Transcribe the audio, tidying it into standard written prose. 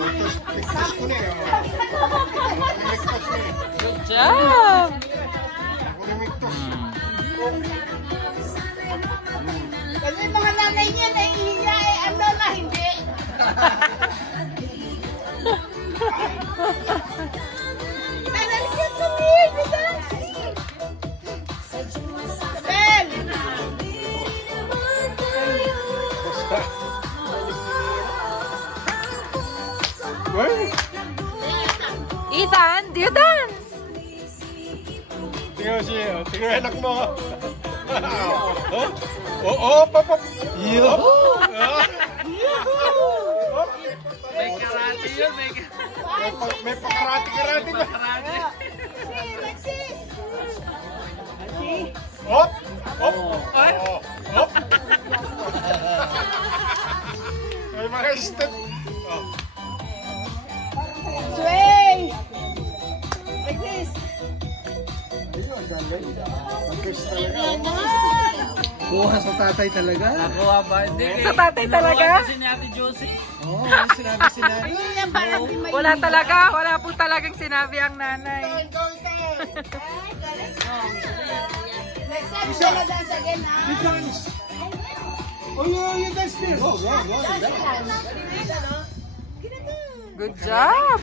Good job! Kasi yung mga nanay niya nahihiya ang lola hindi. Nanalikan kami! Ben! Ethan, do you dance? Tingnan mo siya. Tingnan anak mo. Oh, papap. May karate yun, May pakarati-karati ba? Hop! Hop! Hop! May mga step. Swing! Like this. Kuha sa tatay talaga. Nakuha ba? Hindi. Sa tatay talaga? Kasi ni Ate Josie. Oo, sinabi sinabi. Ayun yan, parang di may... Wala talaga, wala po talagang sinabi ang nanay. Next time, we're gonna dance again, ha? Oh, you dance this. Oh, wow, wow. Good job!